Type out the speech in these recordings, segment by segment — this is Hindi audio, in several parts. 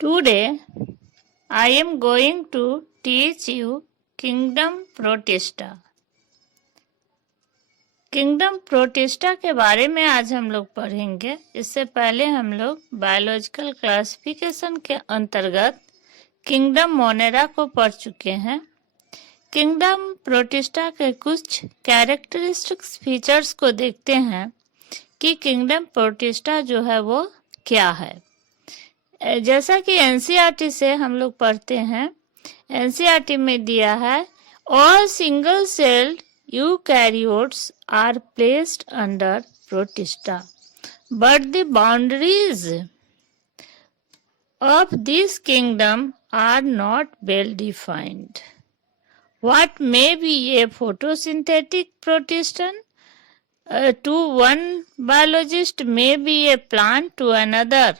Today, I am going to teach you Kingdom Protista. Kingdom protista के बारे में आज हम लोग पढ़ेंगे। इससे पहले हम लोग बायोलॉजिकल क्लासिफिकेशन के अंतर्गत किंगडम मोनेरा को पढ़ चुके हैं। किंगडम प्रोटिस्टा के कुछ कैरेक्टरिस्टिक्स फीचर्स को देखते हैं कि किंगडम प्रोटिस्टा जो है वो क्या है। जैसा कि एनसीईआरटी से हम लोग पढ़ते हैं, एनसीईआरटी में दिया है all single celled eukaryotes are placed under protista, but the boundaries of this kingdom are not well defined. What may be a photosynthetic protista to one biologist may be a plant to another.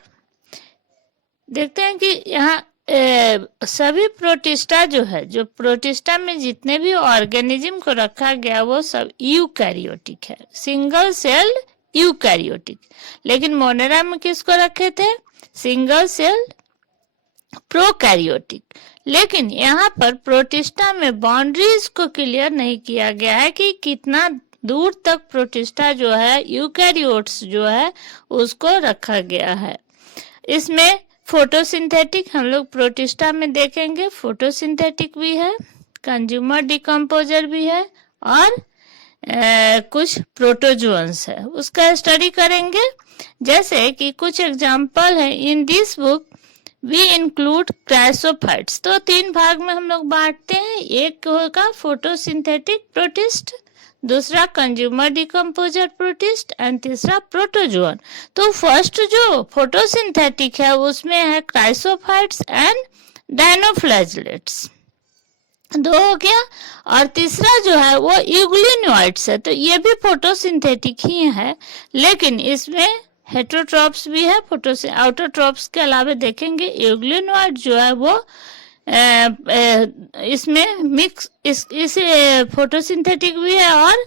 देखते हैं कि यहाँ सभी प्रोटिस्टा जो है, जो प्रोटिस्टा में जितने भी ऑर्गेनिज्म को रखा गया वो सब यूकैरियोटिक है, सिंगल सेल्ड यूकैरियोटिक। लेकिन मोनेरा में किसको रखे थे? Single celled prokaryotic. लेकिन यहाँ पर प्रोटिस्टा में बाउंड्रीज को क्लियर नहीं किया गया है कि कितना दूर तक प्रोटिस्टा जो है, यूकैरियोट्स जो है, उसको रखा गया है। इसमें फोटोसिंथेटिक हम लोग प्रोटिस्टा में देखेंगे, फोटोसिंथेटिक भी है, कंज्यूमर डिकम्पोजर भी है और कुछ प्रोटोजोन्स है, उसका स्टडी करेंगे। जैसे कि कुछ एग्जांपल है in this book we include chrysophytes. तो 3 भाग में हम लोग बांटते हैं, एक होगा फोटोसिंथेटिक प्रोटिस्ट, दूसरा कंज्यूमर डिकम्पोजर प्रोटिस्ट एंड तीसरा प्रोटोजोन। तो फर्स्ट जो फोटोसिंथेटिक है उसमें है क्राइसोफाइट्स एंड डायनोफ्लैजलेट्स, 2 हो गया। और तीसरा जो है वो यूग्लिनोइड्स है, तो ये भी फोटोसिंथेटिक ही है, लेकिन इसमें हेटेरोट्रॉप्स भी है। आउटरट्रॉप्स के अलावा देखेंगे यूग्लिनोइड जो है वो इसमें मिक्स इस फोटोसिंथेटिक भी है और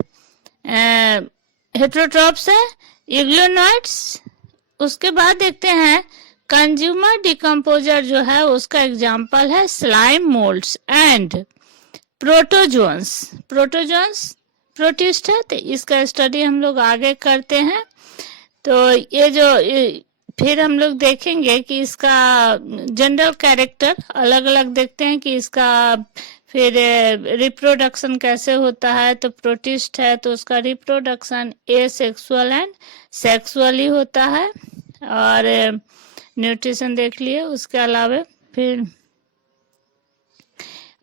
हेटेरोट्रॉप्स है, यूग्लिनोइड्स। उसके बाद देखते हैं कंज्यूमर डिकम्पोजर जो है उसका एग्जांपल है slime moulds and protozoans. Protozoans protist है, तो इसका स्टडी हम लोग आगे करते हैं। तो ये जो फिर हम लोग देखेंगे कि इसका जनरल कैरेक्टर अलग अलग देखते हैं कि इसका फिर रिप्रोडक्शन कैसे होता है। तो प्रोटिस्ट है तो उसका रिप्रोडक्शन एसेक्सुअल एंड सेक्सुअली होता है। और न्यूट्रिशन देख लिए। उसके अलावा फिर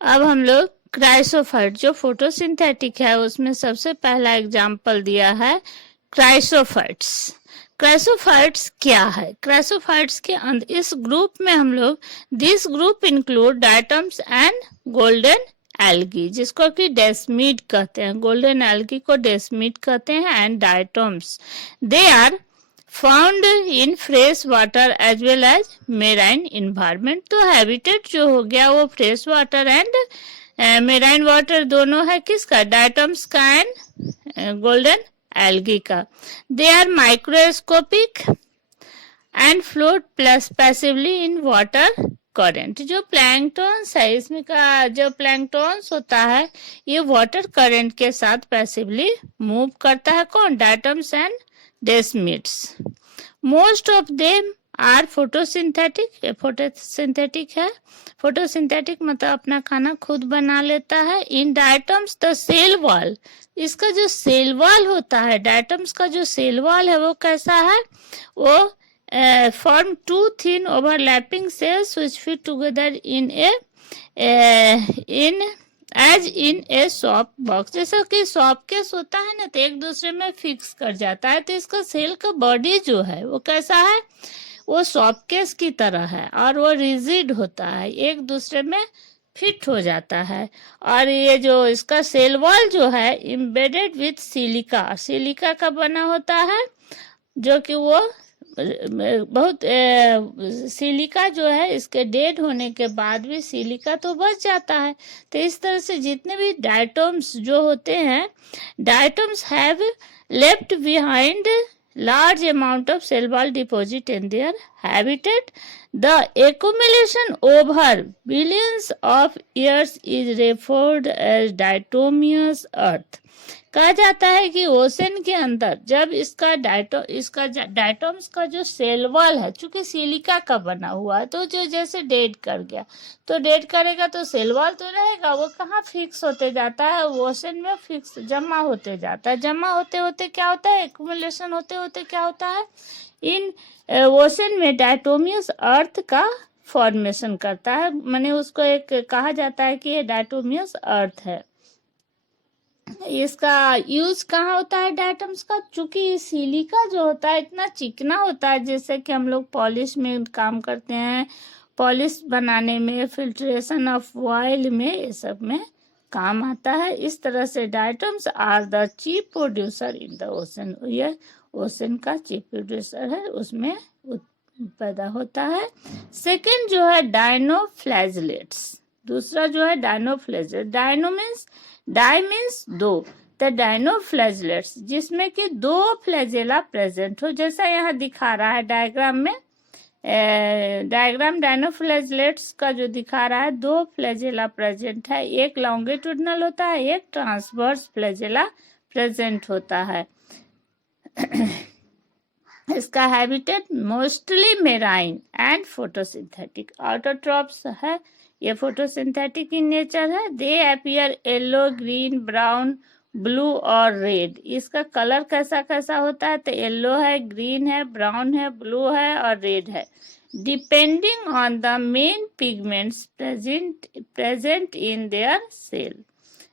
अब हम लोग क्राइसोफाइट जो फोटोसिंथेटिक है उसमें सबसे पहला एग्जाम्पल दिया है क्राइसोफाइट्स। क्राइसोफाइट्स क्या है? क्राइसोफाइट्स के अंदर इस ग्रुप में हम लोग this group include diatoms and golden algae, जिसको कि डेस्मीड कहते हैं। गोल्डन एल्गी को डेस्मीड कहते हैं and diatoms. They are found in fresh water as well as marine environment. तो हैबिटेट जो हो गया वो fresh water and marine water दोनों है, किसका? डायटम्स का एंड गोल्डन एल्गी का। They are microscopic and float plus passively in water current. जो प्लैंक्टन्स है इसमें का जो प्लैंक्टन्स होता है ये वाटर करंट के साथ पैसिवली मूव करता है। कौन? Diatoms and desmids. Most of them are photosynthetic. Photosynthetic है, फोटोसिंथेटिक मतलब अपना खाना खुद बना लेता है। In diatoms the cell wall, इसका जो सेल वॉल होता है, डायटम्स का जो सेल वॉल है वो कैसा है? वो form 2 thin overlapping cells which fit together in a soft box. जैसा कि सॉफ्ट केस होता है ना, तो एक दूसरे में फिक्स कर जाता है। तो इसका सेल का बॉडी जो है वो कैसा है? वो सॉफ्ट केस की तरह है और वो रिजिड होता है, एक दूसरे में फिट हो जाता है। और ये जो इसका सेल वॉल जो है एम्बेडेड विथ सिलिका, सिलिका का बना होता है, जो कि वो बहुत सिलिका जो है इसके डेड होने के बाद भी सिलिका तो बच जाता है। तो इस तरह से जितने भी डायटम्स जो होते हैं, diatoms have left behind large amount of cell wall deposit in their habitat. The accumulation over billions of years is referred as diatomeous earth. कहा जाता है कि ओशन के अंदर जब इसका डायटोम्स का जो सेल वॉल है, चूंकि सिलिका का बना हुआ है, तो जो जैसे डेड कर गया, तो डेड करेगा तो सेल वॉल तो रहेगा, वो कहाँ फिक्स होते जाता है, ओशन में फिक्स जमा होते जाता है। जमा होते होते क्या होता है, एक्यूमुलेशन होते होते क्या होता है, इन ओशन में डायटोमियस अर्थ का फॉर्मेशन करता है। माने उसको एक कहा जाता है कि ये डायटोमियस अर्थ है। इसका यूज कहाँ होता है डायटम्स का, चूंकि सिलिका जो होता है इतना चिकना होता है, जैसे कि हम लोग पॉलिश में काम करते हैं, पॉलिश बनाने में, फिल्ट्रेशन ऑफ ऑयल में, ये सब में काम आता है। इस तरह से diatoms are the chief producer in the ocean, ये ओशन का चीफ प्रोड्यूसर है, उसमें पैदा होता है। सेकेंड जो है डायनोफ्लैजलेट्स, दूसरा जो है डायनोफ्लैजलेट। डाई मीन्स दो, द डायनोफ्लैजलेट्स जिसमें कि दो फ्लैजेला प्रेजेंट हो, जैसा यहाँ दिखा रहा है डायग्राम में। डायग्राम डायनोफ्लैजलेट्स का जो दिखा रहा है, दो फ्लैजेला प्रेजेंट है, एक लॉन्गिट्यूडनल होता है, एक ट्रांसवर्स फ्लैजेला प्रेजेंट होता है। इसका habitat mostly marine and photosynthetic, autotrophs है, ये फोटोसिंथेटिक इन नेचर है। दे appear yellow, green, brown, blue और रेड। इसका कलर कैसा कैसा होता है, तो येलो है, ग्रीन है, ब्राउन है, ब्लू है और रेड है, depending on the main pigments present in their cell.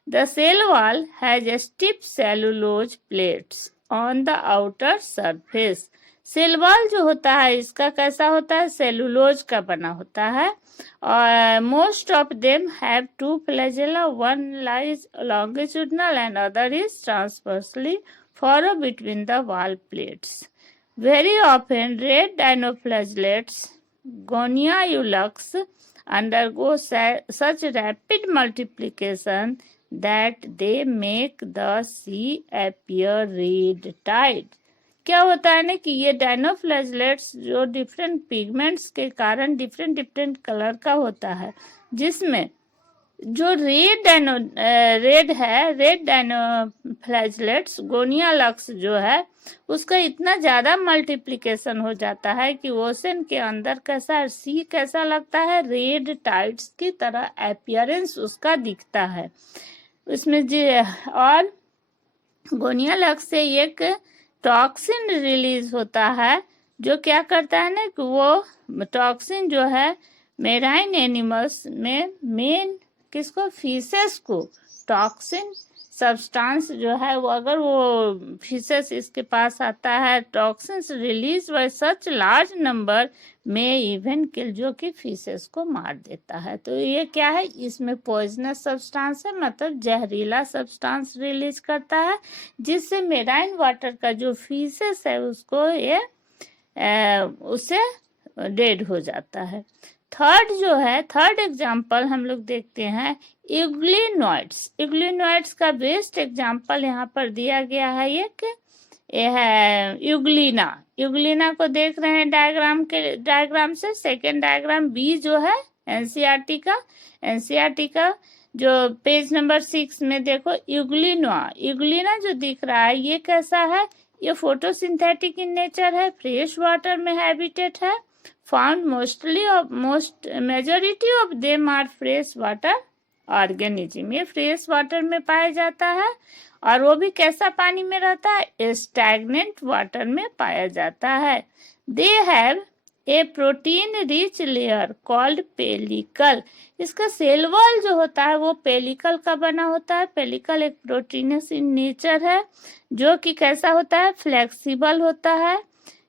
The cell wall has stiff cellulose plates on the outer surface. Cell wall जो होता है इसका कैसा होता है, सेलुलोज का बना होता है, और most of them have two flagella, one lies longitudinal and other is transversely furrow between the wall plates. Very often red dinoflagellates, Goniaeulux, undergo such rapid multiplication that they make the sea appear red tide. क्या होता है ना कि ये डायनोफ्लैजलेट्स जो डिफरेंट पिगमेंट्स के कारण डिफरेंट कलर का होता है, जिसमें जो रेड डायनोफ्लैजलेट्स गोनियालक्स जो है उसका इतना ज्यादा मल्टीप्लिकेशन हो जाता है कि ओशन के अंदर कैसा सी कैसा लगता है, रेड टाइड्स की तरह अपीयरेंस उसका दिखता है उसमें जी। और गोनियालक्स से एक टॉक्सिन रिलीज होता है, जो क्या करता है ना कि वो टॉक्सिन जो है मेराइन एनिमल्स में मेन किसको, फिशेस को, टॉक्सिन सब्सटेंस जो है वो अगर वो फिशेस इसके पास आता है, toxins release by such large number में इवन किल, जो कि फिशेस को मार देता है। तो ये क्या है, इसमें पॉइजनस सब्सटेंस है, मतलब जहरीला सब्सटेंस रिलीज करता है, जिससे मेराइन वाटर का जो फिशेस है उसको ये उससे डेड हो जाता है। थर्ड जो है, थर्ड एग्जाम्पल हम लोग देखते हैं यूग्लिनॉइड्स। यूग्लिनॉइड्स का बेस्ट एग्जाम्पल यहाँ पर दिया गया है, ये है यूग्लिना। यूग्लिना को देख रहे हैं डायग्राम से। सेकेंड डायग्राम बी जो है एनसीईआरटी का जो पेज नंबर 6 में देखो, यूग्लिना जो दिख रहा है ये कैसा है, ये फोटोसिंथेटिक इन नेचर है, फ्रेश वाटर में हैबिटेट है, found majority of them are fresh water organism. ये फ्रेश वाटर में पाया जाता है, और वो भी कैसा पानी में रहता है, स्टैग्नेंट वाटर में पाया जाता है। They have a protein rich layer called pellicle. इसका सेल वॉल जो होता है वो पेलिकल का बना होता है। पेलिकल एक प्रोटीनस इन नेचर है, जो कि कैसा होता है, फ्लेक्सिबल होता है।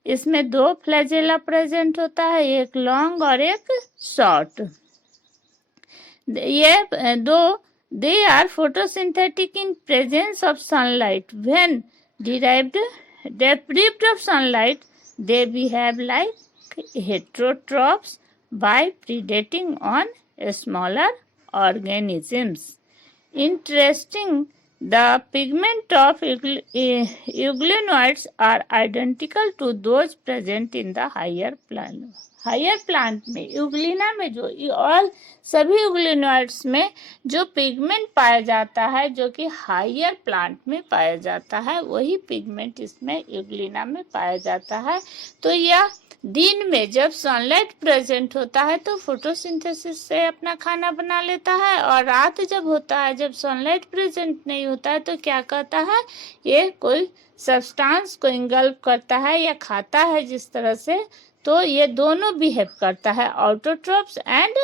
इसमें दो फ्लैजेला प्रेजेंट होता है, एक लॉन्ग और एक शॉर्ट। ये दो they are photosynthetic in presence of sunlight. When deprived of sunlight they behave like heterotrophs by predating on smaller organisms. Interesting The pigment of euglenoids are identical to those present in the higher plant. Higher plant में यूग्लिना में जो और सभी यूग्लिनोइड्स में जो पिगमेंट पाया जाता है जो कि हायर प्लांट में पाया जाता है वही पिगमेंट इसमें यूग्लिना में पाया जाता है। तो यह दिन में जब सनलाइट प्रेजेंट होता है तो फोटोसिंथेसिस से अपना खाना बना लेता है, और रात जब होता है जब सनलाइट प्रेजेंट नहीं होता है तो क्या करता है, ये कोई सब्सटेंस को इंगल्फ करता है या खाता है जिस तरह से, तो ये दोनों बिहेव करता है, ऑटोट्रॉप्स एंड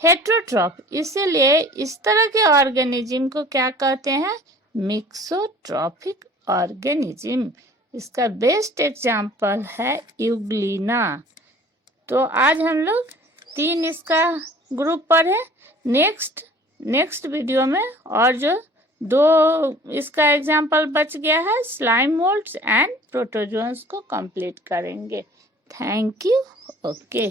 हेट्रोट्रॉप। इसलिए इस तरह के ऑर्गेनिज्म को क्या कहते हैं, मिक्सोट्रॉपिक ऑर्गेनिज्म। इसका बेस्ट एग्जाम्पल है यूग्लिना। तो आज हम लोग 3 इसका ग्रुप पढ़े। नेक्स्ट वीडियो में और जो 2 इसका एग्जाम्पल बच गया है स्लाइम मोल्ड्स एंड प्रोटोजोन्स को कंप्लीट करेंगे। Thank you. ओके।